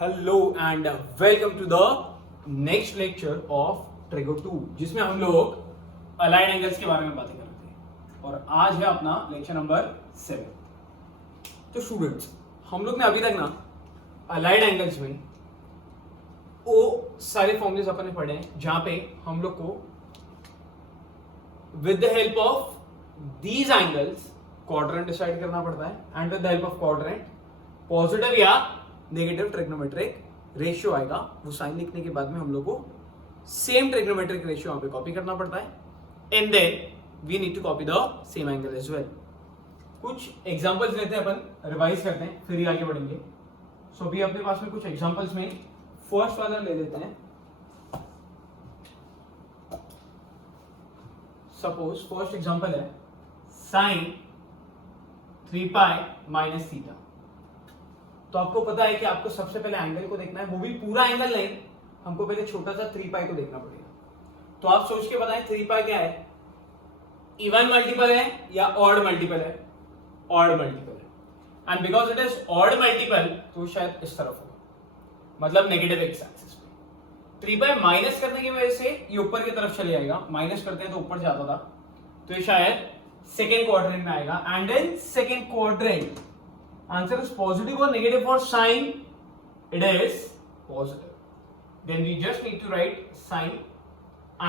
Hello and welcome to the next lecture of trigo 2 जिसमें हम लोग अलाइड एंगल्स के बारे में बातें कर रहे थे और आज है अपना लेक्चर नंबर 7। तो स्टूडेंट्स, हम लोग ने अभी तक ना अलाइड एंगल्स में वो सारे फॉर्मूलेस अपन ने पढ़े हैं जहां पे हम लोग को with the help of these angles quadrant decide करना पड़ता है and with the help of quadrant positive या नेगेटिव ट्रिग्नोमेट्रिक रेशियो आएगा। वो साइन लिखने के बाद में हम लोग को सेम ट्रिग्नोमेट्रिक रेशियो यहाँ पे कॉपी करना पड़ता है and then we need to copy the same angle as well. कुछ एग्जांपल्स लेते हैं, अपन रिवाइज करते हैं फिर ही आगे बढ़ेंगे। सो अभी अपने पास में कुछ एग्जांपल्स में फर्स्ट वाला ले लेते हैं। सपोज फर्स्ट एग्जांपल है साइन 3 पाई माइनस थीटा। तो आपको पता है कि आपको सबसे पहले एंगल को देखना है, वो भी पूरा एंगल नहीं, हमको पहले छोटा सा 3 पाई को देखना पड़ेगा। तो आप सोच के बताएं 3 पाई क्या है, इवन मल्टीपल है या ऑड मल्टीपल है? ऑड मल्टीपल है and because it is odd multiple तो शायद इस तरफ होगा, मतलब नेगेटिव एक्स एक्सिस पे। 3 पाई माइनस करने की वजह से ये ऊपर की तरफ चले जाएगा, माइनस करते हैं तो ऊपर जाता था, तो ये शायद सेकेंड क्वाड्रेंट में आएगा and in second quadrant answer is positive or negative for sine? It is positive. Then we just need to write sine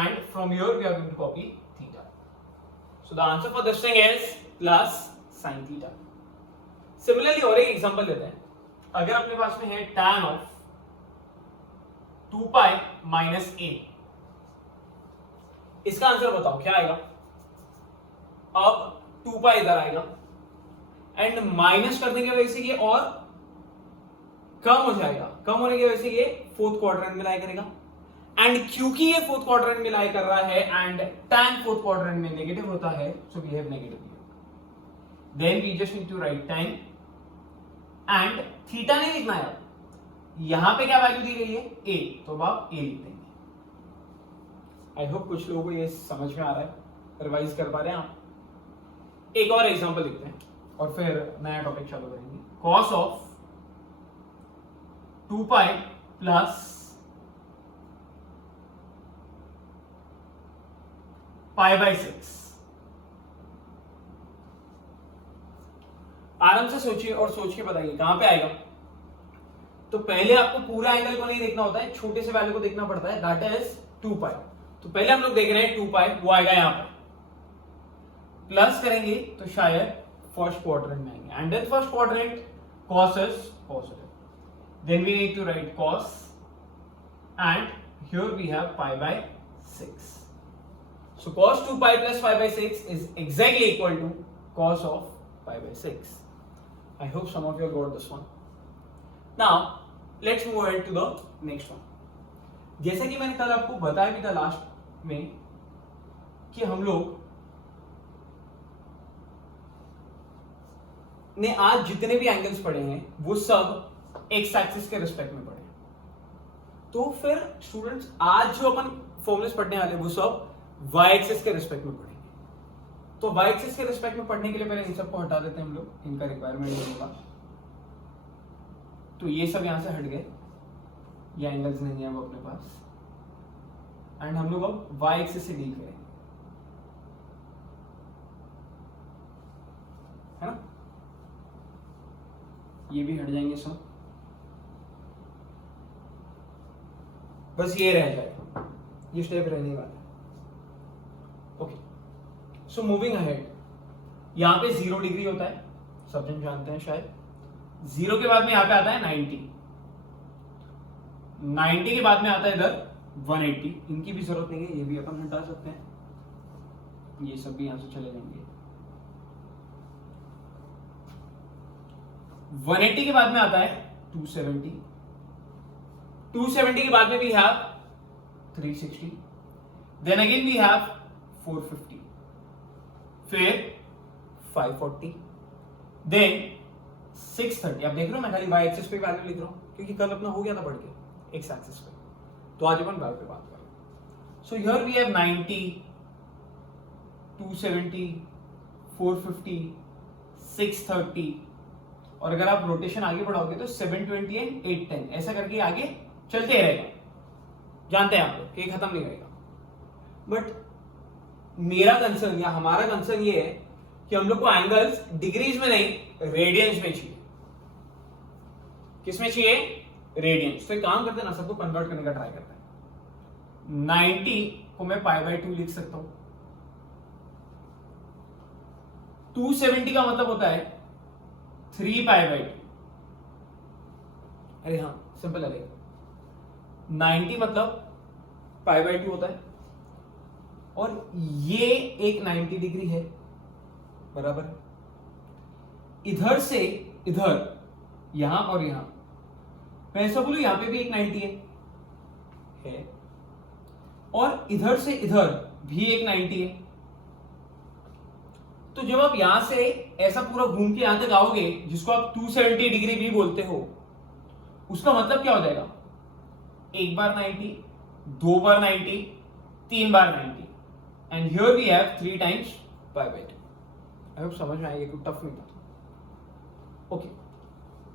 and from here we are going to copy theta. So the answer for this thing is plus sine theta. Similarly और एक example लेते हैं। अगर अपने पास में है tan of 2 pi minus a, इसका answer बताओ क्या आएगा? अब 2 pi इधर आएगा एंड माइनस करने की वजह से ये और कम हो जाएगा, कम होने की वजह से ये फोर्थ क्वाड्रेंट में लाई करेगा एंड क्योंकि ये फोर्थ क्वाड्रेंट में लाई कर रहा है एंड tan फोर्थ क्वाड्रेंट में नेगेटिव होता है, so we have negative. Then we just need to write tan and theta नहीं लिखना है, यहां पे क्या वैल्यू दी गई है a, तो आप a लिख देंगे। आई होप कुछ लोगों को ये समझ में आ रहा है, रिवाइज कर पा रहे हैं आप। एक और एग्जांपल लिखते हैं और फिर नया टॉपिक चालू करेंगे। cos of 2 pi plus pi by 6। आराम से सोचिए और सोच के बताइए कहां पे आएगा। तो पहले आपको पूरा एंगल को नहीं देखना होता है, छोटे से वैल्यू को देखना पड़ता है, दैट इज 2 पाई। तो पहले हम लोग देख रहे हैं 2 पाई, वो आएगा यहां पर, प्लस करेंगे तो शायद फर्स्ट क्वाड्रेंट में आएंगे and in first quadrant cos is positive, then we need to write cos and here we have pi by 6. So cos 2 pi plus pi by 6 is exactly equal to cos of pi by 6. I hope some of you got this one. Now let's move ahead to the next one. जैसा कि मैंने कल आपको बताया भी था last में कि हम लोग ने आज जितने भी एंगल्स पढ़े हैं वो सब एक्स एक्सिस के रिस्पेक्ट में पढ़े। तो फिर स्टूडेंट्स आज जो अपन फॉर्मूलेस पढ़ने वाले वो सब वाई एक्सिस के रिस्पेक्ट में पढ़ेंगे। तो वाई एक्सिस के रिस्पेक्ट में पढ़ने के लिए पहले इन सबको हटा देते हैं हम लोग, इनका रिक्वायरमेंट नहीं होगा। तो ये सब यहां से हट गए, ये एंगल्स नहीं है वो अपने पास एंड हम लोग अब वाई एक्सिस से डील करेंगे, है ना। ये भी हट जाएंगे सब, बस ये रह जाएगा, ये स्टेप रहने वाला है। ओके, सो मूविंग अहेड, यहां पे 0 डिग्री होता है, सब जन जानते हैं शायद। 0 के बाद में यहां पे आता है 90, 90 के बाद में आता है इधर 180। इनकी भी जरूरत नहीं है, ये भी अपन हटा सकते हैं, ये सब भी यहां से चले जाएंगे। 180 के बाद में आता है 270, 270 के बाद में we have 360, then again we have 450, फिर 540, देन 630। आप देख रहे हो मैं खाली वाई एक्सिस पे वैल्यू लिख रहा हूं क्योंकि कल अपना हो गया था बढ़ के एक्स एक्सिस पे, तो आज अपन वाई पे बात करें। सो हियर वी हैव 90, 270, 450, 630, और अगर आप रोटेशन आगे बढ़ाओगे तो 720 एंड 810 ऐसा करके आगे चलते रहेगा। जानते हैं आप लोग कि खत्म नहीं होगा। बट मेरा कंसर्न या हमारा कंसर्न ये है कि हम लोग को एंगल्स डिग्रीज में नहीं रेडियंस में चाहिए। किसमें चाहिए? रेडियंस। तो एक काम करते हैं ना, सबको कन्वर्ट करने का ट्राई करते हैं। 90 को मैं π/2 लिख सकता हूं। 270 का मतलब होता है 3π/2। अरे हाँ सिंपल है। 90 मतलब π/2 होता है और ये एक 90 डिग्री है बराबर। इधर से इधर, यहां और यहां, मैं ऐसा बोलूं यहां पे भी एक 90 है और इधर से इधर भी एक 90 है। तो जब आप यहां से ऐसा पूरा घूम के यहां तक आओगे, जिसको आप 270 डिग्री भी बोलते हो, उसका मतलब क्या हो जाएगा? एक बार 90, दो बार 90, तीन बार 90 and here we have 3 times π/2। I hope समझ में आएगा, कुछ टफ नहीं था। ओके,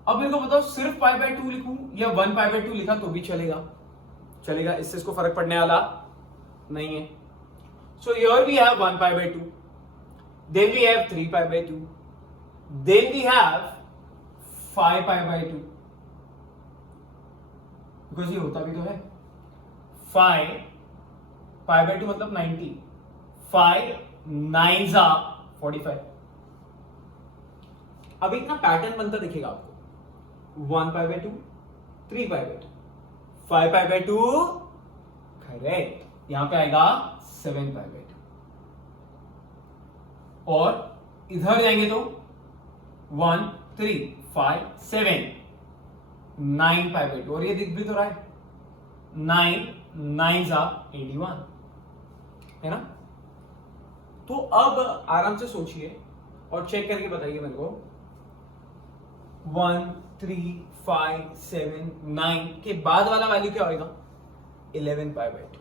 अब मेरे को बताओ सिर्फ π/2 लिखूं या 1π/2 लिखा तो भी चलेगा? चलेगा, इससे इसको फर्क पड़ने वाला नहीं है। So here we have 1π/2, then we have 3π/2, then we have 5π/2, because ये होता भी तो है। 5π/2 मतलब 90, 5 9s are 45। अब एक ना पैटर्न बनता दिखेगा आपको, 1π/2, 3π/2, 5π/2, करेक्ट। यहां पे आएगा 7π/2 और इधर जाएंगे तो 1 3 5 7 9π/2 और ये दिख भी तो रहा है 9 9s are 81, है ना? तो अब आराम से सोचिए और चेक करके बताइए मेरे को। 1 3 5 7 9 के बाद वाला वैल्यू क्या होगा? 11π/2।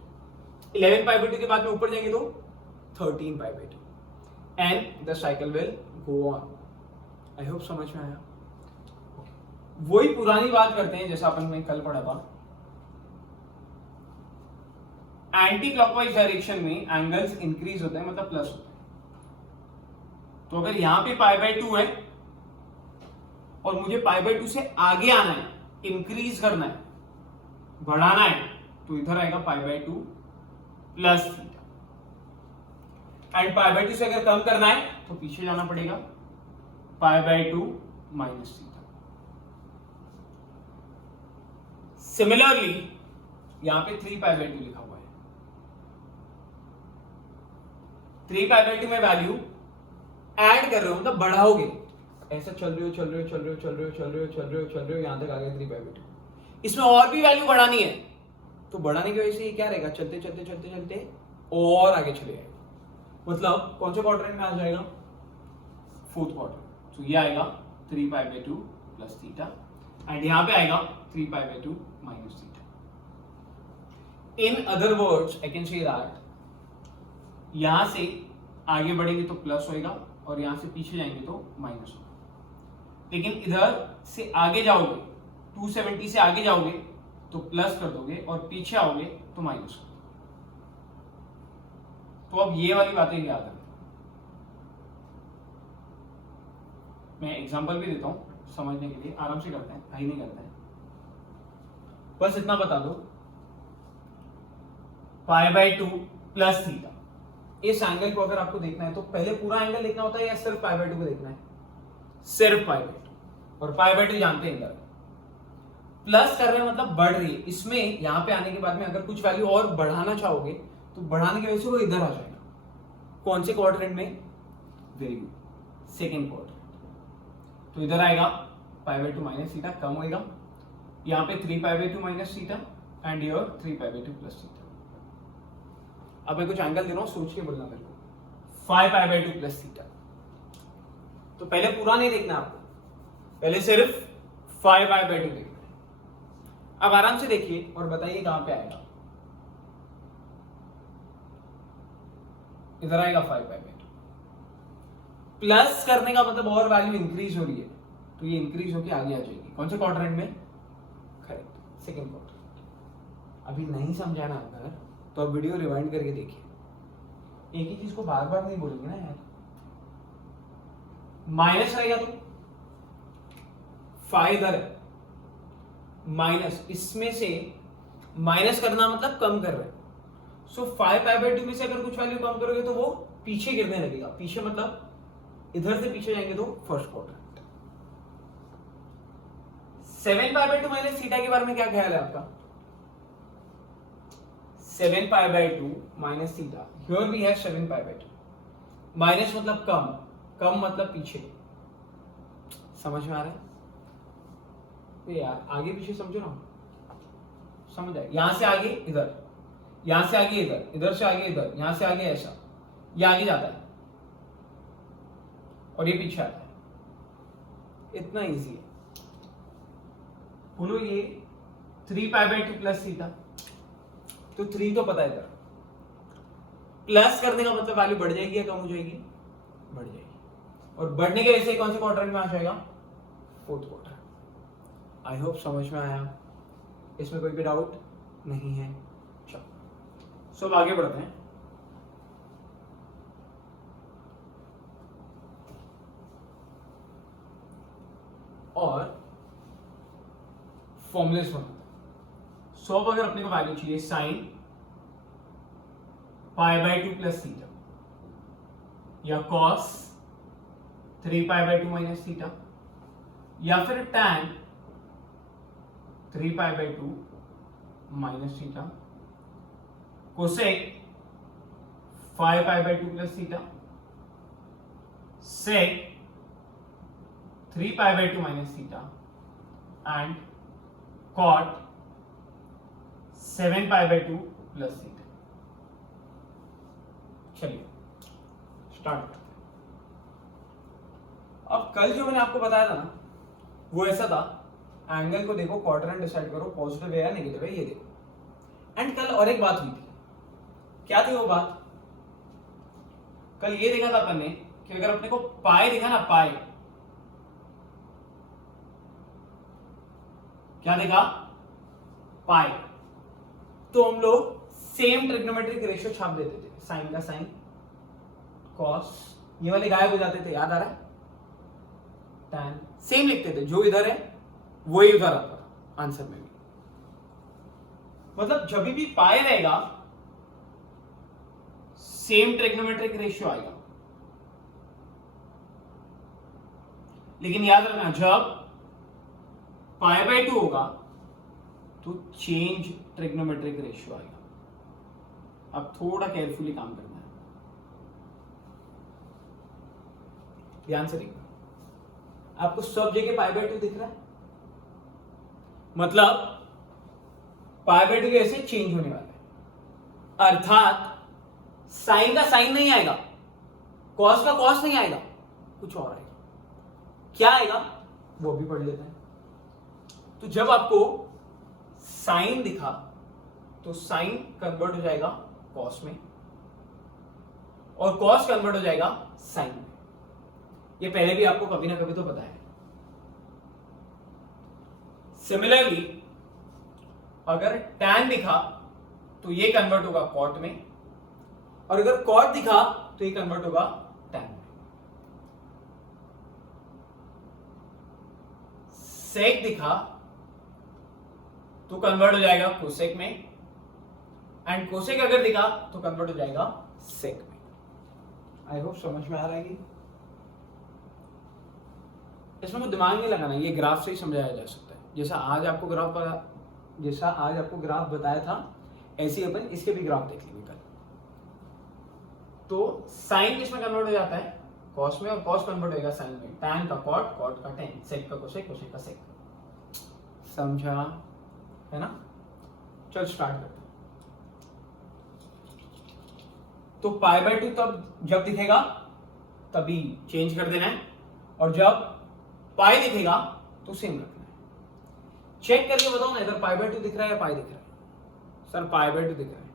11π/2 के बाद में ऊपर जाएंगे तो 13π/2 and the cycle will go on। I hope समझ में आया। वही पुरानी बात करते हैं जैसा अपन ने कल पढ़ा था। एंटी क्लॉकवाइज डायरेक्शन में एंगल्स इंक्रीज होते हैं, मतलब प्लस होते हैं। तो अगर यहां पे π/2 है और मुझे π/2 से आगे आना है, इंक्रीज करना है, बढ़ाना है, तो इधर आएगा π/2 प्लस थीटा। एंड π/2 से अगर कम करना है तो पीछे जाना पड़ेगा, π/2 माइनस थीटा। सिमिलरली यहां पे 3π/2 लिखा हुआ है। 3π/2 में वैल्यू ऐड कर रहे हो, मतलब बढ़ाओगे। ऐसा चल रहे हो यहां तक आ गया 3π/2। इसमें और भी वैल्यू बढ़ानी है तो बढ़ाने की वजह से ये क्या रहेगा? चलते और आगे चले जाएगा। मतलब कौन से क्वाड्रेंट में आ जाएगा? Fourth quadrant. तो ये आएगा 3π/2 प्लस थीटा एंड यहां पे आएगा 3π/2 minus theta. In other words I can say that यहां से आगे बढ़ेंगे तो प्लस होएगा और यहां से पीछे जाएंगे तो माइनस होगा। लेकिन इधर से आगे जाओगे, 270 से आगे जाओगे तो प्लस कर दोगे और पीछे आओगे तो माइनस होगा। तो अब ये वाली बातें याद रखें। मैं एग्जांपल भी देता हूं समझने के लिए, आराम से करते हैं, हाई नहीं करते हैं। बस इतना बता दो, π/2 प्लस थीटा। इस एंगल को अगर आपको देखना है तो पहले पूरा एंगल देखना होता है या सिर्फ π/2 को देखना है? सिर्फ π/2। और π/2 जानते हैं इधर प्लस कर रहे हैं मतलब बढ़ रही है। इसमें यहां पे आने के बाद में अगर कुछ वैल्यू और बढ़ाना चाहोगे तो बढ़ाने की वजह से वो इधर आ जाएगा। कौन से क्वाड्रेंट में? Very good, second quadrant. तो इधर आएगा π/2 माइनस थीटा, कम होएगा। यहां पे 3π/2 minus theta and here 3π/2 plus theta. अब मैं कुछ एंगल दे रहा हूं, सोच के बोलना मेरे को। 5π/2 प्लस थीटा। तो पहले पूरा नहीं देखना आपको, पहले सिर्फ 5π/2 देखना है। अब आराम से देखिए और बताइए कहां पे आएगा। इधर आएगा 5π/2। प्लस करने का मतलब और वैल्यू इंक्रीज हो रही है तो ये इंक्रीज होके आगे आ जाएगी। कौन से क्वाड्रेंट में? Correct, second quadrant. अभी नहीं समझा ना अगर, तो अब वीडियो रिवाइंड करके देखिए, एक ही चीज को बार बार नहीं बोलेंगे ना यार। माइनस रहेगा तो फाइदर माइनस, इसमें से माइनस करना मतलब कम कर रहे हैं। सो 5π/2 में से अगर कुछ वैल्यू कम करोगे तो वो पीछे गिरने लगेगा। पीछे मतलब इधर से पीछे जाएंगे तो फर्स्ट क्वाड्रेंट। 7π/2 माइनस थीटा के बारे में क्या ख्याल है आपका? 7π/2 minus theta, here we have 7π/2। Minus मतलब कम, कम मतलब पीछे। समझ में आ रहा है? तो यार आगे पीछे समझो ना, समझ आए? यहां से आगे इधर, यहां से आगे इधर, इधर से आगे इधर, यहां से आगे ऐसा, ये आगे जाता है और ये पीछे आता है। इतना इजी है। बोलो ये 3π/2 प्लस थीटा, तो 3 तो पता है इधर, प्लस करने का मतलब वैल्यू बढ़ जाएगी या कम हो जाएगी? बढ़ जाएगी। और बढ़ने के वजह से कौन से क्वाड्रेंट में आ जाएगा? Fourth quadrant. आई होप समझ में आया, इसमें कोई भी डाउट नहीं है। चलो सब आगे बढ़ते हैं। और फॉर्मुलेस बनाते हैं। सो अब अगर अपने को वैल्यू चाहिए साइन π/2 प्लस थीटा या कॉस 3π/2 माइनस थीटा या फिर tan 3π/2 माइनस थीटा, cosec 5π/2 plus theta, sec 3π/2 minus theta and cot 7π/2 plus theta. चलिए स्टार्ट करते हैं। अब कल जो मैंने आपको बताया था ना, वो ऐसा था, एंगल को देखो, क्वाड्रेंट डिसाइड करो, पॉजिटिव है या नेगेटिव है, ये देखो। एंड कल और एक बात हुई थी। क्या थी वो बात? कल ये देखा था अपन ने कि अगर अपने को पाई देखा ना, पाई, क्या देखा? पाई, तो हम लोग सेम ट्रिग्नोमेट्रिक रेशियो छाप देते थे। साइन का साइन, कॉस, ये वाले गायब हो जाते थे, याद आ रहा है? टैन सेम लिखते थे, जो इधर है वही उधर आता आंसर में भी। मतलब जब भी पाई रहेगा सेम ट्रिग्नोमेट्रिक रेशियो आएगा। लेकिन याद रखना, जब π/2 होगा तो चेंज ट्रिग्नोमेट्रिक रेशियो आएगा। अब थोड़ा केयरफुली काम करना है, ध्यान से देखना। आपको सब जगह π/2 दिख रहा है, मतलब π/2 के ऐसे चेंज होने वाला है। अर्थात साइन का साइन नहीं आएगा, कॉस का कॉस नहीं आएगा, कुछ और आएगा। क्या आएगा वो भी पढ़ लेते हैं। तो जब आपको साइन दिखा तो साइन कन्वर्ट हो जाएगा कॉस में और कॉस कन्वर्ट हो जाएगा साइन में। ये पहले भी आपको कभी ना कभी तो पता है। सिमिलरली अगर tan दिखा तो ये कन्वर्ट होगा कॉट में, और अगर कॉट दिखा तो ये कन्वर्ट होगा tan में। सेक दिखा तो कन्वर्ट हो जाएगा कोसेक में, एंड कोसेक अगर दिखा तो कन्वर्ट हो जाएगा सेक में। आई होप समझ में आ रहा है। इसमें को दिमाग नहीं लगाना, ये ग्राफ से ही समझाया जा सकता है। जैसा आज आपको ग्राफ बताया था, ऐसे ही अपन इसके भी ग्राफ देख लेंगे कल। तो साइन किसमें कन्वर्ट हो जाता है? कॉस में, और कॉस कन्वर्ट होगा साइन में। tan का कॉट, कॉट का tan, सेक का कोसेक, कोसेक का सेक। समझा है ना? चल स्टार्ट करते हैं। तो π/2 तब जब दिखेगा तभी चेंज कर देना है, और जब पाई दिखेगा तो सेम रखना है। चेक करके बताओ ना, इधर π/2 दिख रहा है या पाई दिख रहा है? सर π/2 दिख रहा है,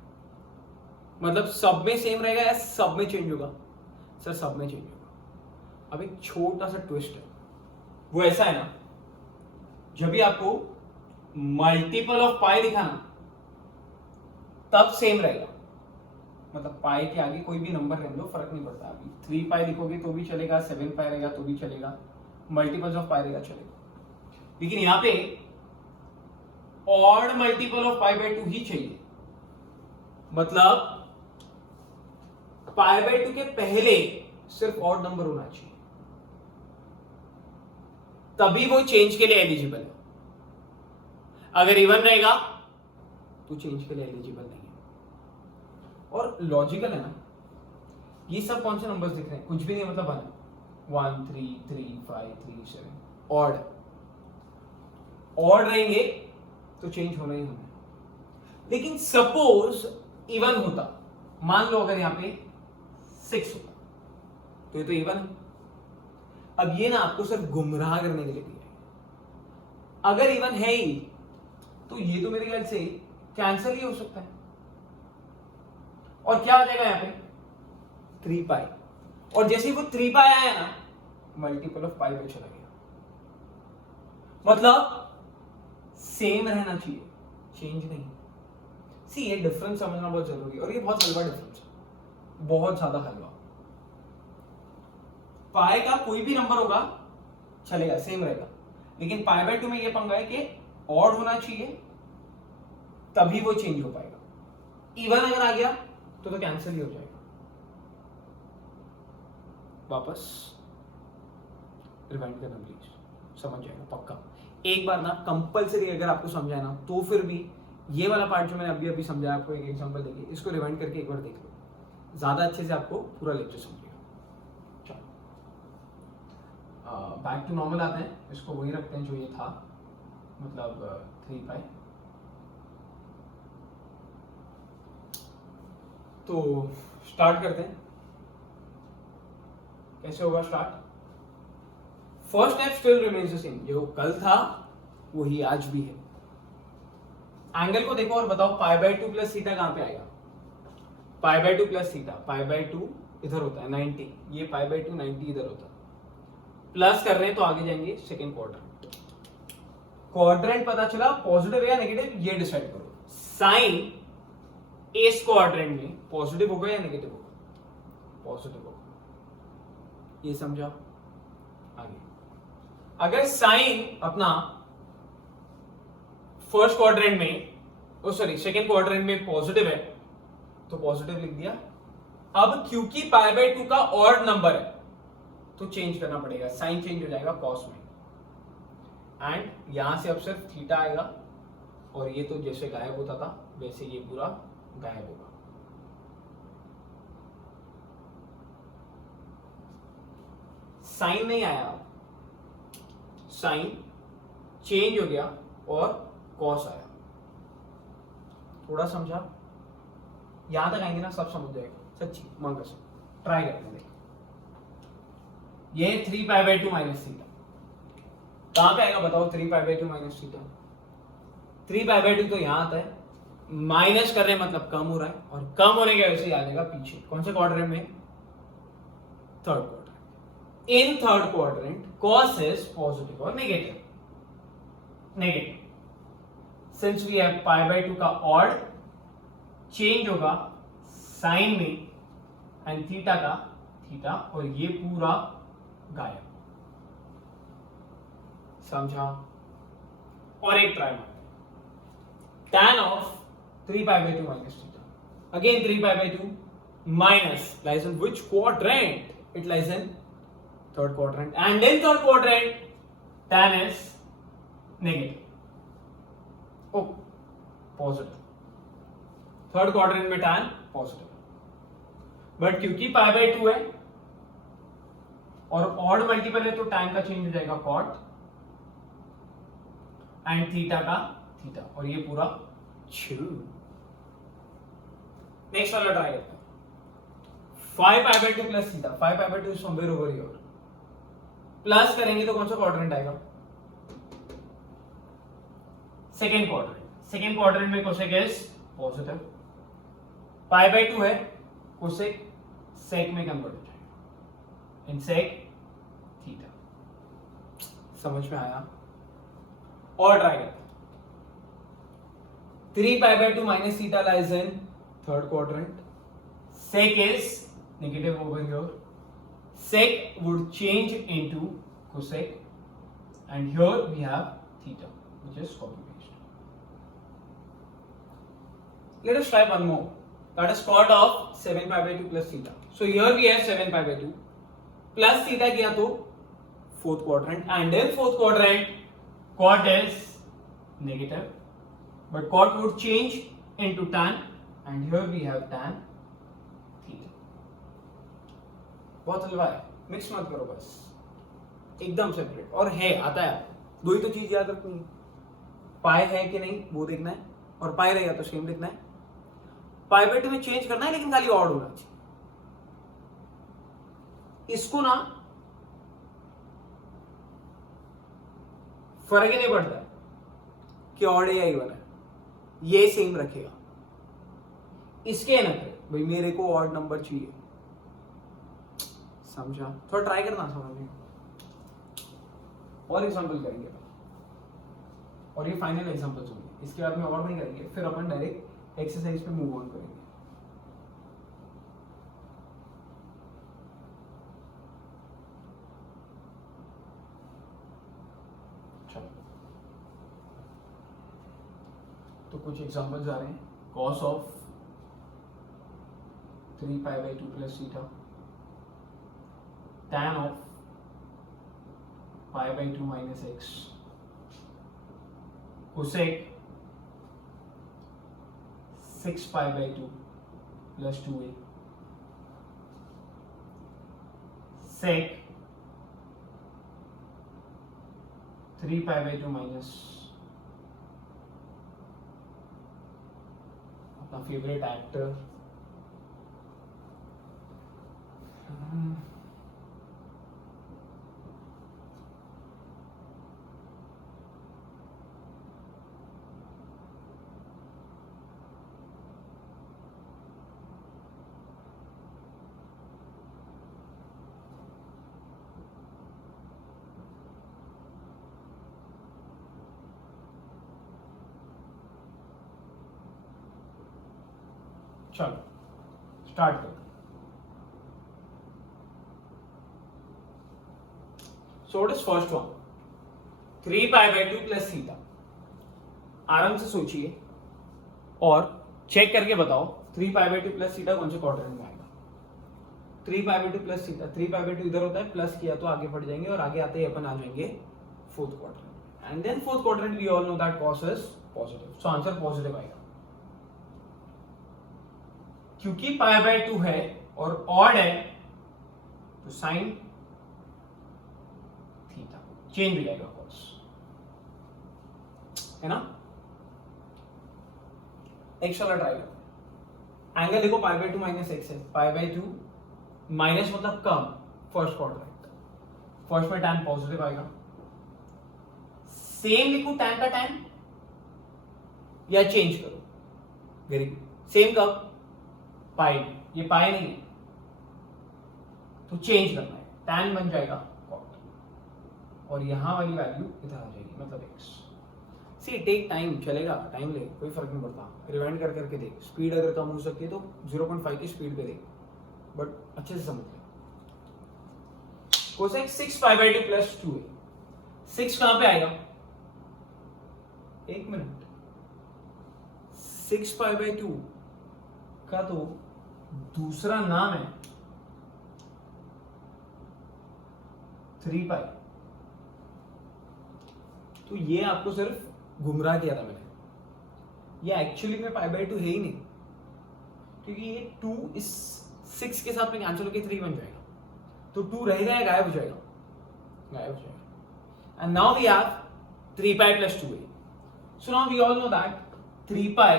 मतलब सब में सेम रहेगा या सब में चेंज होगा? सर सब में चेंज होगा। अब एक छोटा सा ट्विस्ट है, वो ऐसा है ना, जब भी आपको मल्टीपल ऑफ पाई दिखा ना तब सेम रहेगा, मतलब पाई के आगे कोई भी नंबर रह लो फर्क नहीं पड़ता। अभी 3 पाई लिखोगे तो भी चलेगा, 7 पाई रहेगा तो भी चलेगा, मल्टीपल्स ऑफ पाई रहेगा चलेगा। लेकिन यहां पे odd multiple of pi by 2 ही चाहिए, मतलब पाई बाय 2 के पहले सिर्फ ऑड नंबर होना चाहिए, तभी वो चेंज के लिए एलिजिबल है। अगर इवन रहेगा तो चेंज के लिए एलिजिबल नहीं है। और लॉजिकल है ना, ये सब कौन से नंबर्स दिख रहे हैं, कुछ भी नहीं, मतलब 1 3 3 5 3 7 ऑड ऑड रहेंगे तो चेंज होना ही होना है। लेकिन सपोज इवन होता, मान लो अगर यहां पे 6 होता तो ये तो इवन है। अब ये ना आपको सिर्फ गुमराह करने के लिए दिया है। अगर इवन है ही तो ये तो मेरे ख्याल से कैंसिल ही हो सकता है, और क्या आ जाएगा यहां पे 3 पाई, और जैसे ही वो 3 पाई आया ना मल्टीपल ऑफ पाई पे चला गया, मतलब सेम रहना चाहिए, चेंज नहीं। सी ये डिफरेंस समझना बहुत जरूरी है, और ये बहुत हलवा डिफरेंस है, बहुत ज्यादा हलवा। पाई का कोई भी नंबर होगा चलेगा, सेम रहेगा, लेकिन पाई बाय 2 में ये पंगा है कि ऑड होना चाहिए तभी वो चेंज हो पाएगा। इवन अगर आ गया तो कैंसिल ही हो जाएगा। वापस रिवाइंड करना प्लीज, समझ जाएगा पक्का। एक बार ना कंपलसरी अगर आपको समझाया ना तो फिर भी ये वाला पार्ट जो मैंने अभी अभी समझाया आपको एक एग्जांपल देके, इसको रिवाइंड करके एक बार देख लो, ज्यादा अच्छे से आपको पूरा लेक्चर समझेगा। बैक टू नॉर्मल आते हैं, इसको वही रखते हैं जो ये था, मतलब 3 पाई। तो स्टार्ट करते हैं, कैसे होगा start. First step still remains the same, जो कल था वही आज भी है। एंगल को देखो और बताओ पाई बाय 2 प्लस थीटा कहां पे आएगा। पाई by 2 plus theta, pi by 2 इधर होता है 90, ये पाई बाय 2 90 इधर होता है। प्लस कर रहे हैं तो आगे जाएंगे सेकेंड क्वाड्रेंट। क्वाड्रेंट पता चला पॉजिटिव या नेगेटिव, ये डिसाइड करो। साइन इस क्वाड्रेंट में पॉजिटिव होगा या नेगेटिव होगा, पॉजिटिव होगा, ये समझा। आगे अगर साइन अपना फर्स्ट क्वाड्रेंट में, सॉरी सेकेंड क्वाड्रेंट में पॉजिटिव है तो पॉजिटिव लिख दिया। अब क्योंकि पाई बाय 2 का ऑड नंबर है तो चेंज करना पड़ेगा, साइन चेंज हो जाएगा कॉस में, एंड यहां से अब सिर्फ थीटा आएगा, और ये तो जैसे गायब होता था वैसे ये पूरा गायब होगा। साइन नहीं आया, साइन चेंज हो गया और कॉस आया। थोड़ा समझा, यहां तक आएंगे ना सब समझ जाएगा, सच्ची मां कसम। ट्राई करते हैं, ये 3 पाई बाय 2 माइनस थीटा कहां पे आएगा बताओ। 3 पाई by 2 minus theta, 3 pi by 2 तो यहां आता है, माइनस कर रहे हैं मतलब कम हो रहा है, और कम होने के वजह से आ जाएगा पीछे। कौन से क्वाड्रेंट में, third quadrant. In third quadrant cos is positive और negative, negative. Since we have pi by 2 का ऑड, चेंज होगा साइन में एंड थीटा का थीटा, और ये पूरा गायब। समझा। और एक ट्राई मारते हैं, tan of 3 pi by 2 minus theta, again 3 pi by 2 minus lies in which quadrant? It lies in third quadrant, and in third quadrant tan is negative, oh positive। Third quadrant में tan positive, but क्योंकि पाई by 2 है और odd multiple है तो tan का change हो जाएगा cot, and theta का थीटा, और ये पूरा छू। नेक्स्ट वाला ट्राई करते हैं, 5 पाई by 2 plus theta, 5 pi by 2 is somewhere over here. Plus करेंगे तो कौन सा क्वाड्रेंट आएगा, सेकेंड क्वाड्रेंट। सेकेंड क्वाड्रेंट में cosec is positive, pi by 2 है, कोसेक सेक में कन्वर्ट हो जाएगा, इन सेक थीटा। समझ में आया? और ट्राई करते 3 pi by 2 minus theta lies in third quadrant. Sec is negative over here. Sec would change into cosec, and here we have theta, which is copy paste. Let us try one more. That is cot of 7 pi by 2 plus theta. So here we have 7 pi by 2 plus theta किया तो fourth quadrant, and in fourth quadrant cot is negative, but cot would change into tan, and here we have tan theta. बहुत हलवा है, mix मत करो बस, एकदम separate. और है आता है, दो ही तो चीज याद रखनी है, पाई है कि नहीं वो देखना है, और पाई रहेगा तो सेम लिखना है। पाई बाय 2 में चेंज करना है, लेकिन खाली ऑड होना चाहिए। इसको ना फर्क ही नहीं पड़ता कि ऑड है या इवन है, ये सेम रखेगा। इसके ना करे भाई मेरे को ऑड नंबर चाहिए, समझा? थोड़ा ट्राई करना समझने। और एग्जांपल करेंगे और ये फाइनल एग्जांपल्स होंगे, इसके बाद में और नहीं करेंगे, फिर अपन डायरेक्ट एक्सरसाइज पे मूव ऑन करेंगे। तो कुछ एग्जांपल्स आ रहे हैं। cos of 3 pi by 2 plus theta, tan of pi by 2 minus x, cosec 6 pi by 2 plus 2a, sec 3 pi by 2 minus अपना फेवरेट एक्टर चलो स्टार्ट करो। So what is first one? 3 pi by 2 plus theta। आराम से सोचिए और check करके बताओ 3 pi by 2 plus theta कौन से क्वाड्रेंट में आएगा। 3 pi by 2 plus theta, 3 pi by 2 इधर होता है, प्लस किया तो आगे बढ़ जाएंगे, और आगे आते ही अपन आ जाएंगे fourth quadrant, and then fourth quadrant we all know that cos is positive, so answer positive आएगा। क्योंकि पाई बाय 2 है और ऑड है तो साइन थीटा चेंज हो जाएगा कॉस, है ना? एक्स वाला ट्राई करो। एंगल देखो पाई बाय 2 माइनस एक्स है, पाई बाय 2 माइनस मतलब कम, फर्स्ट क्वाड्रेंट, फर्स्ट में टैन पॉजिटिव आएगा। सेम लिखो टैन का टैन या चेंज करो, वेरी गुड। सेम कब? पाई, ये पाई नहीं है तो चेंज करना है, टैन बन जाएगा कॉट, और यहां वाली वैल्यू इधर आ जाएगी, मतलब एक्स। सी टेक टाइम, चलेगा, टाइम ले, कोई फर्क नहीं पड़ता, रिवाइंड कर करके देख। स्पीड अगर कम हो सकती है तो 0.5 की स्पीड पे देख, बट अच्छे से समझ ले। Cosec 6 pi by 2 plus 2a, 6 कहां पे आएगा? एक मिनट, 6 pi by 2 का तो दूसरा नाम है 3 पाई, तो ये आपको सिर्फ गुमराह किया था मैंने, ये एक्चुअली में पाई बाय 2 है ही नहीं, क्योंकि ये 2 इस 6 के साथ में कैंसिल होकर 3 बन जाएगा, तो 2 रह जाएगा, गायब हो जाएगा, गायब हो जाएगा। And now we have 3 pi plus 2a, so now we all know that 3 pi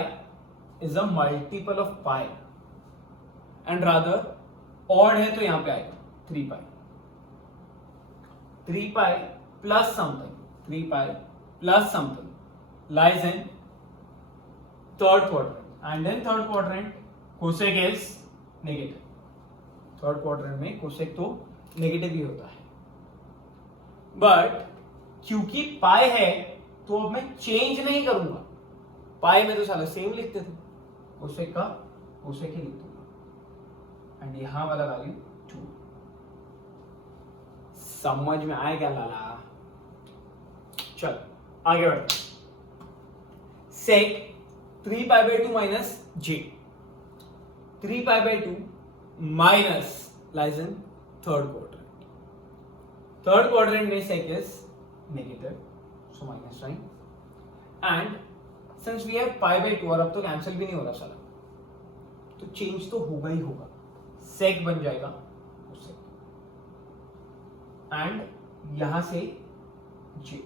is a multiple of pi, and rather odd है तो यहां पे आएगा 3 pi, 3 pi plus something, 3 pi plus something lies in third quadrant, and in third quadrant cosec is negative, third quadrant में cosec तो negative ही होता है, but क्योंकि पाई है तो अब मैं चेंज नहीं करूंगा, पाई में तो साला सेम लिखते थे, उसे का उसे ही लिख दूंगा एंड यहां वाला वैल्यू 2। समझ में आया क्या लाला? चल आगे बढ़ते। Sec 3π/2 minus j, 3π/2 minus lies in third quadrant, third quadrant में sec is negative, so minus sine, and since we have π/2 और अब तो कैंसिल भी नहीं हो रहा साला, तो चेंज तो होगा ही होगा, सेक बन जाएगा उससे, एंड यहां से j।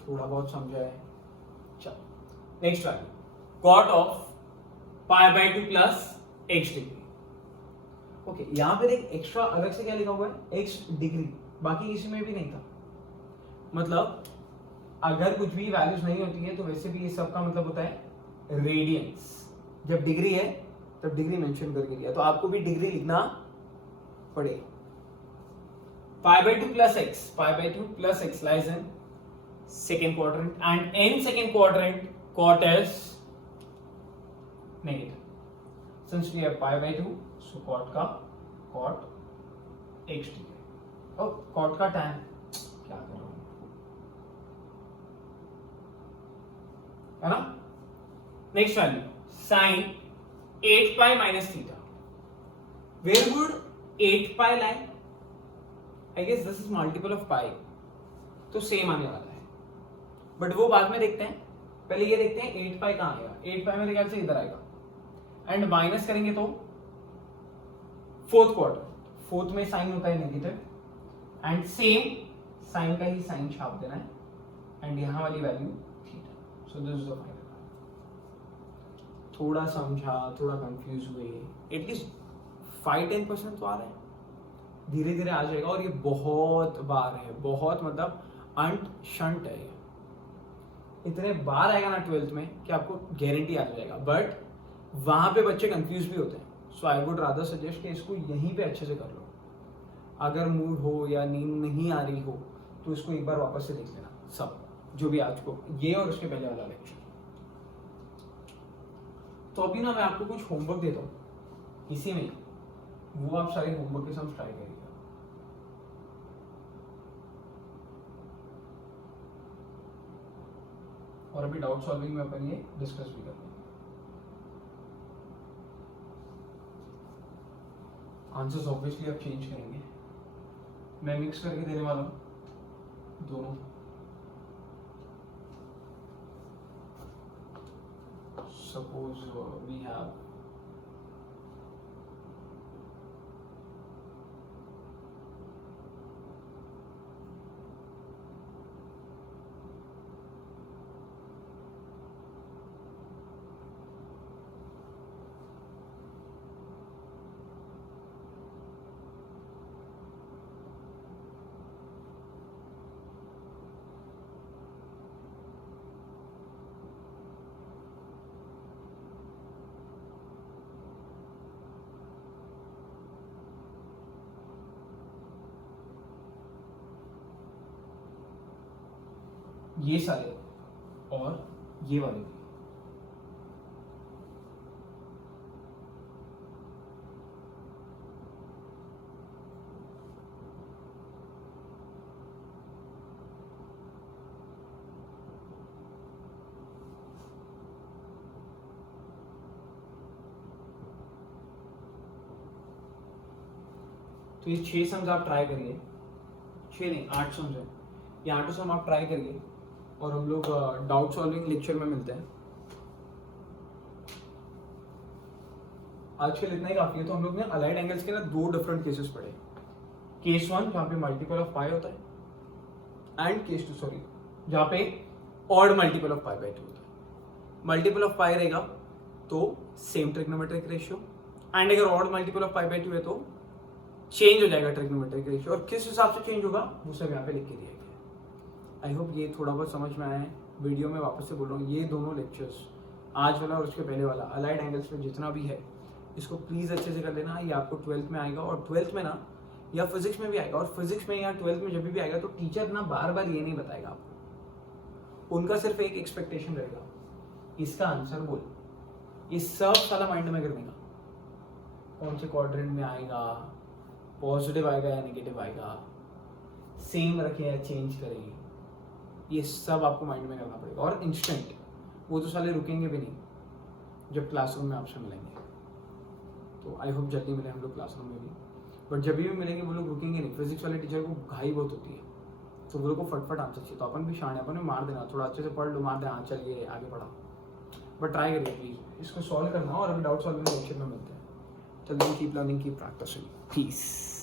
थोड़ा बहुत समझा है? चलो next value, cot of π/2 plus x degree. Okay, यहां पर एक एक्स्ट्रा अलग से क्या लिखा हुआ है, x डिग्री, बाकी किसी में भी नहीं था। मतलब अगर कुछ भी वैल्यूज नहीं होती है तो वैसे भी ये सब का मतलब होता है रेडियंस, जब डिग्री है तब डिग्री मेंशन करके लिया, तो आपको भी डिग्री लिखना पड़ेगा। π/2 plus x, π/2 plus x lies in second quadrant, and in second quadrant cot is negative, since we have π/2 so cot का cot x degree और cot का tan क्या कर रहा हूं, है ना। Next value sin 8π minus theta, where would 8π lie? I guess this is multiple of pi, तो सेम आने वाला है, बट वो बाद में देखते हैं, पहले ये देखते हैं 8π कहां आएगा। 8π मेरे ख्याल से इधर आएगा, एंड माइनस करेंगे तो फोर्थ क्वार्टर, फोर्थ में साइन होता है नेगेटिव, एंड सेम साइन का ही साइन छाप देना है, एंड यहां वाली value theta. So this is the final. थोड़ा समझा, थोड़ा कंफ्यूज हुए, एटलीस्ट 5-10% तो आ रहा है, धीरे धीरे आ जाएगा। और ये बहुत बार है, बहुत मतलब अंट शंट है, इतने बार आएगा ना 12th में कि आपको गारंटी आ जाएगा, बट वहां पे बच्चे कंफ्यूज भी होते हैं। सो आई वुड रादर सजेस्ट कि इसको यहीं पे अच्छे से कर लो। अगर मूड हो या नींद नहीं आ रही हो तो इसको एक बार वापस से देख लेना, सब जो भी आज को, ये और उसके पहले वाला लेक्चर। तो अभी ना मैं आपको कुछ होमवर्क देता हूँ इसी में, वो आप सारे होमवर्क के साथ ट्राई करिएगा। और अभी डाउट सॉल्विंग में अपन ये डिस्कस भी करते हैं। आंसर्स ऑब्वियसली आप चेंज करेंगे, मैं मिक्स करके देने वाला हूं दोनों। सपोज वी हैव ये सारे और ये वाले भी। तो ये 6 सम्स आप ट्राई करिए, 6 नहीं 8 सम्स है, ये 8 सम आप ट्राई करिए, और हम लोग डाउट सॉल्विंग लेक्चर में मिलते हैं। आज के लिए इतना ही काफी है। तो हम लोग ने अलाइड एंगल्स के ना 2 डिफरेंट केसेस पढ़े, केस 1 जहाँ पे मल्टीपल ऑफ पाई होता है, एंड केस 2 सॉरी जहाँ पे odd multiple of pi by 2 होता है। मल्टीपल ऑफ पाई रहेगा तो सेम ट्रिग्नोमेट्रिक रेशियो, एंड अगर odd multiple of pi by 2 है तो चेंज हो जाएगा ट्रिग्नोमेट्रिक रेशियो, और किस हिसाब से चेंज होगा वो सब यहाँ पे लिख के दिया गया है। आई होप ये थोड़ा बहुत समझ में आया है। वीडियो में वापस से बोल रहा हूँ, ये दोनों लेक्चर्स, आज वाला और उसके पहले वाला, अलाइड एंगल्स में जितना भी है इसको प्लीज़ अच्छे से कर लेना। ये आपको 12th में आएगा, और 12th में ना या फिजिक्स में भी आएगा, और फिजिक्स में या 12th में जब भी आएगा तो टीचर ना बार बार ये नहीं बताएगा आपको, उनका सिर्फ एक एक्सपेक्टेशन रहेगा, इसका आंसर बोल। ये सब साला माइंड में करने का, कौन से क्वाड्रेंट में आएगा, पॉजिटिव आएगा या नेगेटिव आएगा, सेम रखे या चेंज करें, ये सब आपको माइंड में करना पड़ेगा। और इंस्टेंट, वो तो साले रुकेंगे भी नहीं जब क्लासरूम में आपसे मिलेंगे। तो आई होप जल्दी मिले हम लोग क्लासरूम में भी, बट जब भी मिलेंगे वो लोग रुकेंगे नहीं। फिजिक्स वाले टीचर को घाई बहुत होती है, तो वो लोग को फटफट आंसर चाहिए। तो अपन भी शान है, अपन भी मार देना, थोड़ा अच्छे से पढ़ लो, मार दे, हाँ चलिए आगे बढ़ा, बट ट्राई करिए प्लीज इसको सॉल्व करना। और अभी डाउट सॉल्विंग वर्कशीट में मिलते हैं। चलिए keep learning, keep practising, piece.